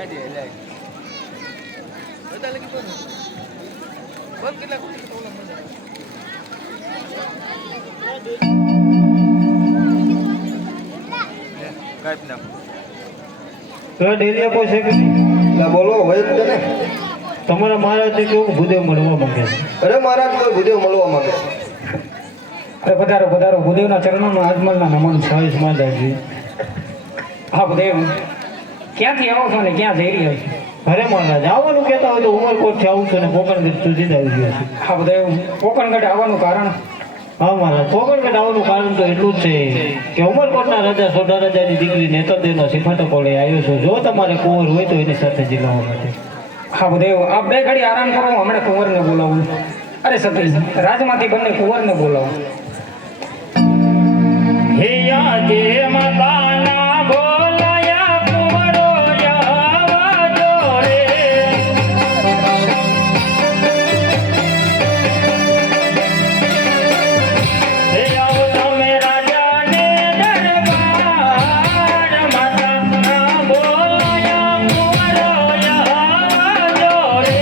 ડેલિયા કોઈ છે કે બોલો હોય જ ને તમારા મહારાજ કેવું ભૂદેવ મળવા માંગે છે? અરે મહારાજ કોઈ ભૂદેવ મળવા માંગે. અરે પધારો પધારો, ભૂદેવના ચરણોમાં આજમલના નમન છાવીસ માતાજી. હા ભૂદેવ, ક્યાંથી આવો છો ને ક્યાં જઈ રહ્યા છો? અરે મહારાજ આવવાનું કહેતા હોય તો ઉમરકોટથી આવું છું ને પોકણગઢ સુધી જ આવી ગયો છું. હા ભૂદેવ, પોકણગઢ આવવાનું કારણ? હા મહારાજ, પોકણગઢ આવવાનું કારણ તો એટલું જ છે કે ઉમરકોટના રાજા સોઢા રાજાની દીકરી નેતરદેવનો સિફાટકો લઈ આવ્યો છું. જો તમારે કુંવર હોય તો એની સાથે જીલાવવા માટે. હા ભૂદેવ, આપ બે ઘડી આરામ કરો, હમણાં કુંવરને બોલાવું. અરે સતીશ, રાજમાંથી બંને કુંવરને બોલાવો. હે આજે માતાના બોલાયા કુંવરો આવજો રે. હે આવો તમે રાજાને દરબાર, માતાના બોલાયા કુંવરો આવજો રે.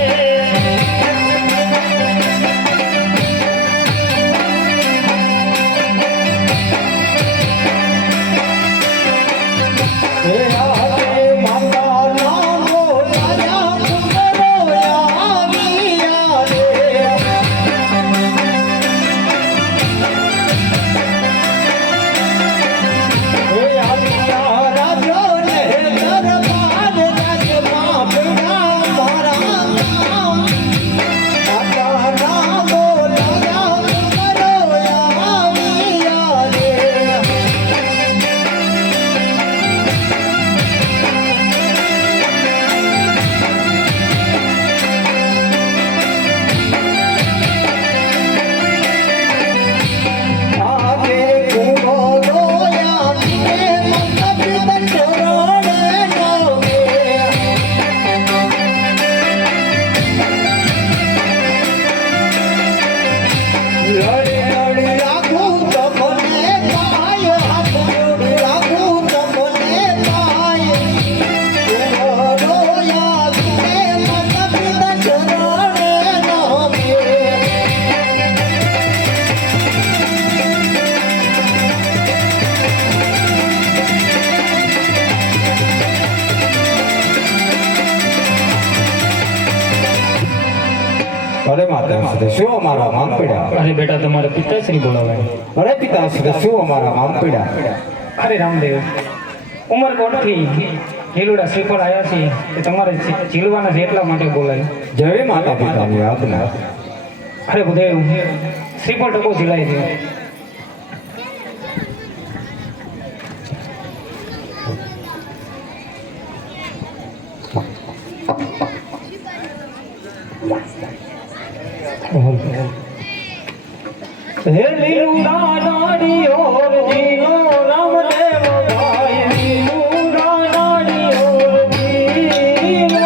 અરે માતા શું અમારા મામ પડ્યા? અરે બેટા, તમારા પિતાશ્રી બોલાવાય. અરે પિતાશ્રી શું અમારા મામ પડ્યા? અરે રામદેવ, ઉમરકોટથી હિલુડા શ્રીફળ આવ્યા છે કે તમારે ઝીલવાના છે એટલા માટે બોલાય. જય માતા પિતાની આજ્ઞા. અરે ભૂદેવ, શ્રીફળ ટકો ઝીલાય છે. હે લીલુડા નાડી ઓર જીલો રામદેવ ભાઈ, લીલુડા નાડી ઓર જીલો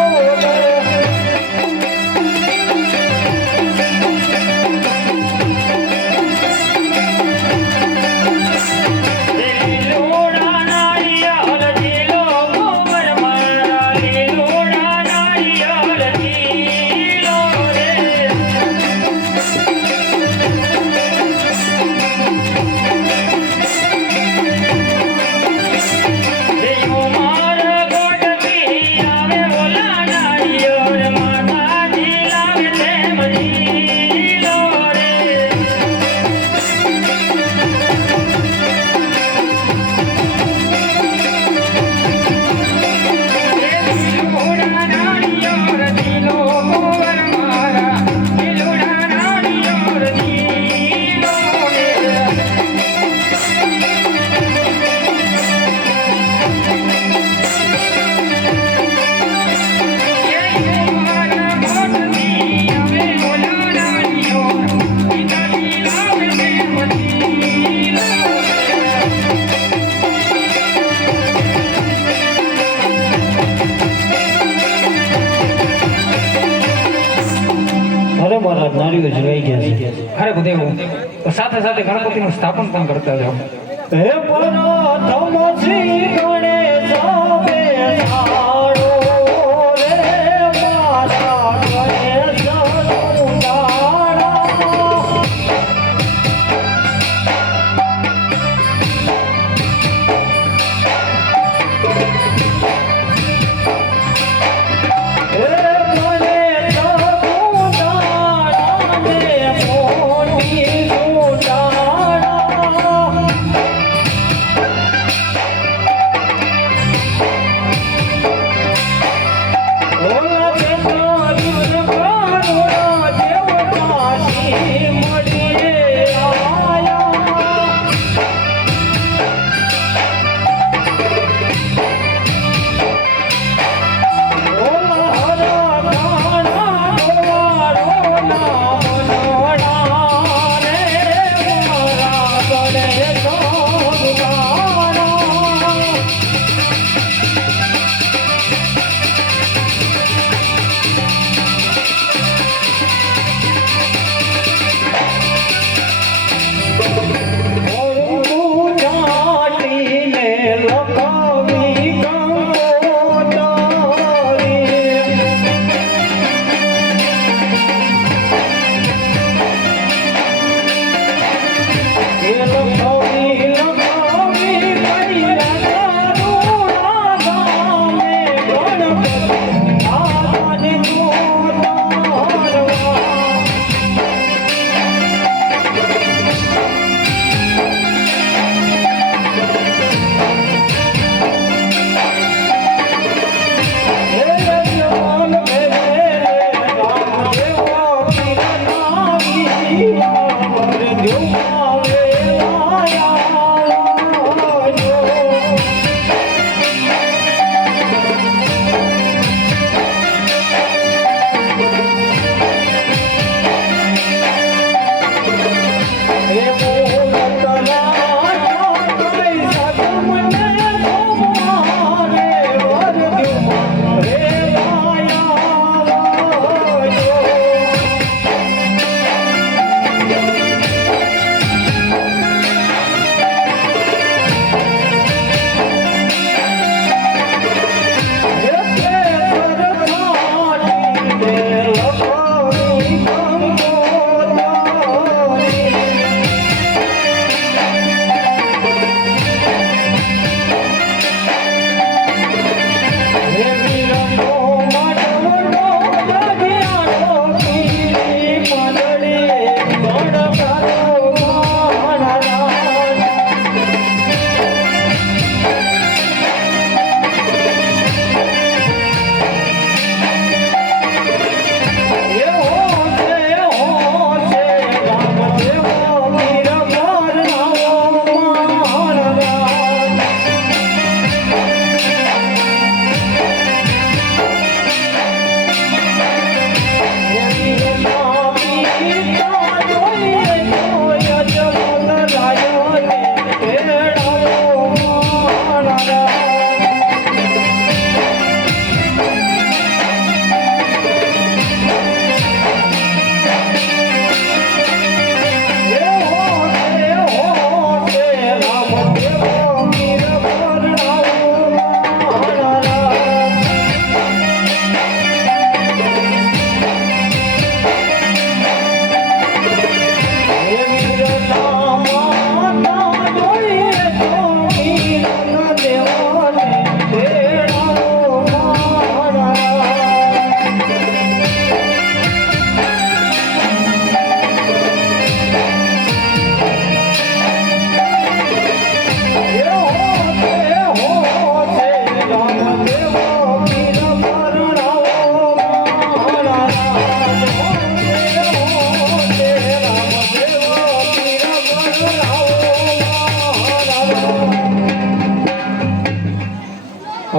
નારીઓ જોઈ ગયા છે. અરે ભૂદેવ, સાથે સાથે ગણપતિનું સ્થાપન પણ કરતા જાઓ. હે પરાથમ શ્રી ગણેશ બેસાડો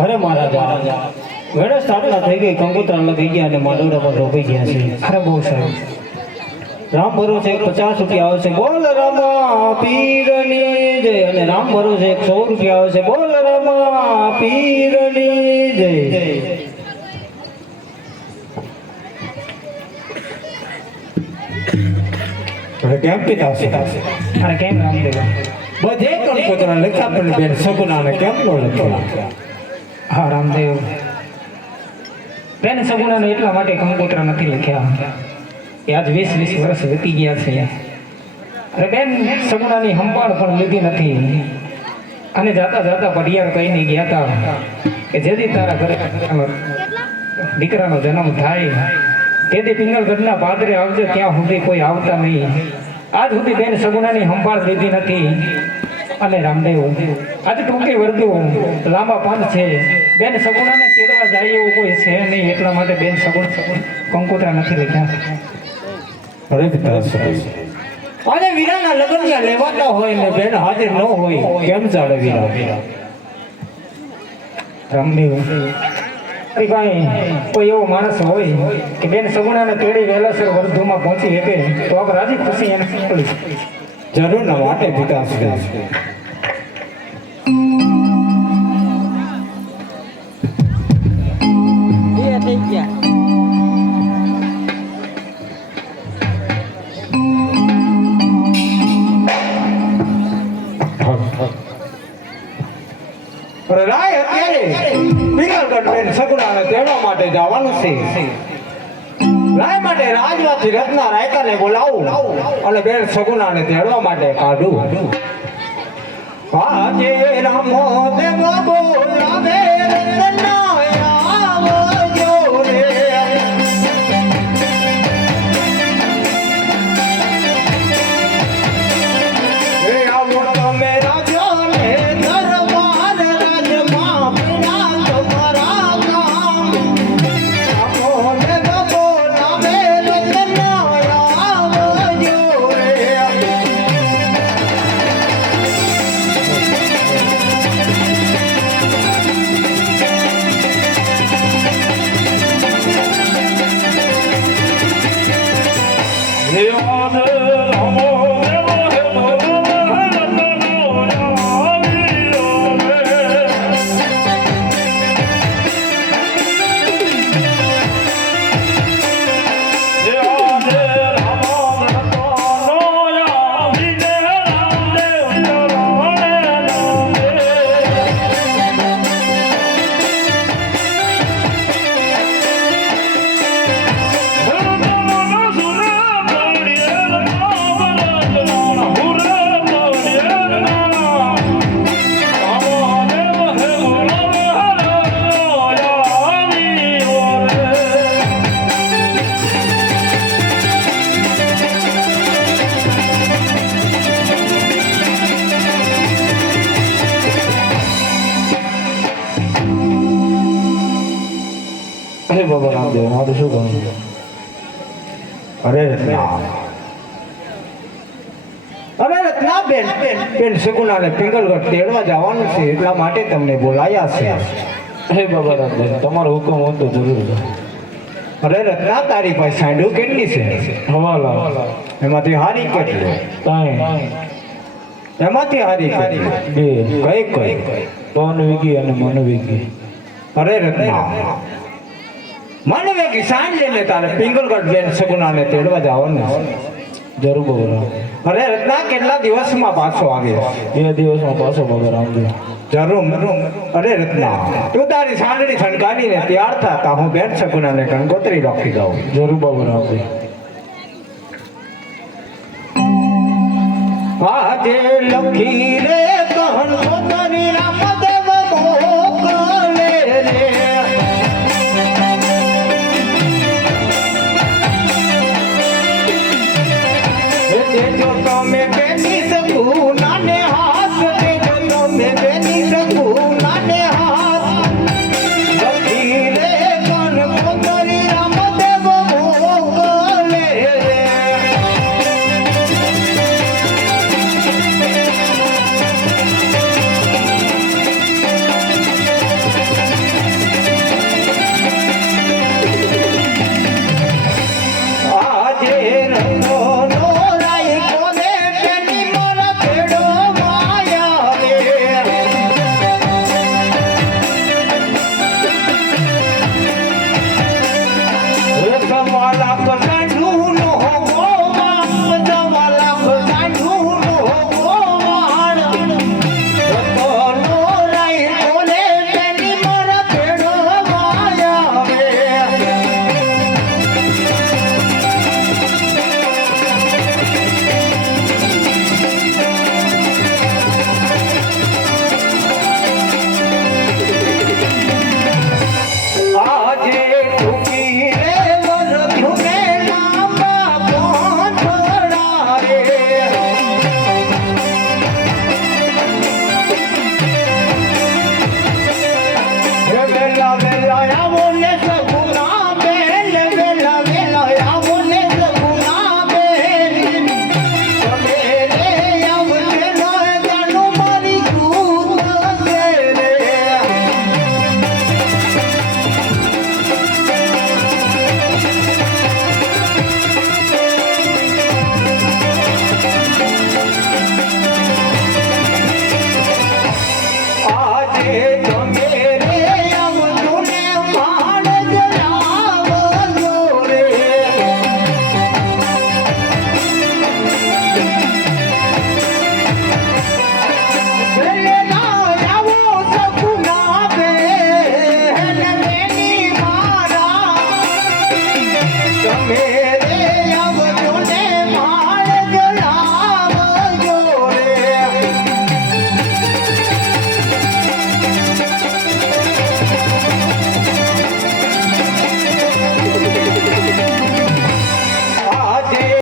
અરે મહારાજા ગણેશ સ્થાપના થઈ ગઈ, કંકોત્રા લગી ગયા અને માંડવડા પર રોપાઈ ગયા છે. અરે બહુ સારું. રામ ભરોસે 50 રૂપિયા આવશે, બોલ રામા પીરની જય. અને રામ ભરોસે 100 રૂપિયા આવશે, બોલ રામા પીરની જય. કેમ પિતા અરે કેમ રામદેવ? બધે કંકોત્રા લખ્યા પણ બેન સગુનાને કેમ નો લખ્યા? હા રામદેવ, બેન સગુણાને એટલા માટે કંકોત્રા નથી લખ્યા કે આજ 20 વર્ષ વીતી ગયા છે. અરે બેન સગુણાની સંભાળ પણ લીધી નથી અને જાતા જાતા પઢિયાર કહીને ગયા હતા કે જેથી તારા ઘરે દીકરાનો જન્મ થાય તેથી પિંગલગઢના પાદરે આવજે, ત્યાં સુધી કોઈ આવતા નહીં. આજ સુધી બેન સગુણાની સંભાળ લીધી નથી. અને રામદેવ આજે ટૂંકી વર્તું લાંબા પાંદ છે, બેન સગુણાને તેડવા જાય એવું કોઈ છે નહીં, એટલા માટે બેન સગુણ કંકોત્રા નથી લખ્યા. અરે પિતા અને વીરાના લગ્ન લેવાતા હોય ને બેન હાજર ન હોય કેમ ચાલે વીરા? રામદેવ અરે ભાઈ, કોઈ એવો માણસ હોય કે બેન સગુણાને તેડી વહેલાસર વર્ધુમાં પહોંચી શકે તો આપણે રાજી ખુશી એને મોકલી. જરૂર ના માટે પિતા થઈ ગયા. અરે રાય અત્યારે પિંગલગઢ બેન સગુણાને તેડવા માટે જવાનું છે. રાય માટે રાજવાથી રત્ના રાયકાને બોલાવું અને બેન સગુણાને તેડવા માટે કાઢું. આજે રામો દેવ બોલાવે રત્ના આવજો રે. એ આવો તમે રાજાને દરબાર રાજમાં બિના તમારા કામ. રામો દેવ બોલાવે રત્ના આવજો રે. અરે બાબા રામદેવ, મારું શું કહું? અરે રત્ના, અરે રત્ના બેન બેન સગુણાને પિંગલગઢ તેડવા જવાનું છે, એટલા માટે તમને બોલાયા છે. હે બાબા રામદેવ, તમારો હુકમ હોય તો જરૂર છે. અરે રત્ના, તારી પાસે સાંડું કેટલી છે? હવાલા એમાંથી હારી કેટલી? ત્રણ, એમાંથી હારી કેટલી? 2, કઈ પવન વીઘી અને મન વીઘી. અરે રત્ના, માનવે કે સાંજ લઈને તારે પિંગલગઢ બેન સગુણાને તેડવા જવાનું છે. જરૂર બાબા રામદેવ. અરે રત્ના, કેટલા દિવસમાં પાછો આવ્યો? 2 દિવસમાં પાછો બાબા રામદેવ. જરૂર. અરે રત્ના, તું તારી સાંડળી છણકાવીને તૈયાર થતા હું બેન સગુણાને કંકોત્રી રાખી દઉં. જરૂર બાબા રામદેવ. આજે લખી રે કંકોત્રી રામદેવ મોકલે રે. દેજો તમે બેની સગુણાને હાથ, દેજો તમે બેની સગુણાને હાથ. લખી રે કંકોત્રી રામદેવ મોકલે રે. જો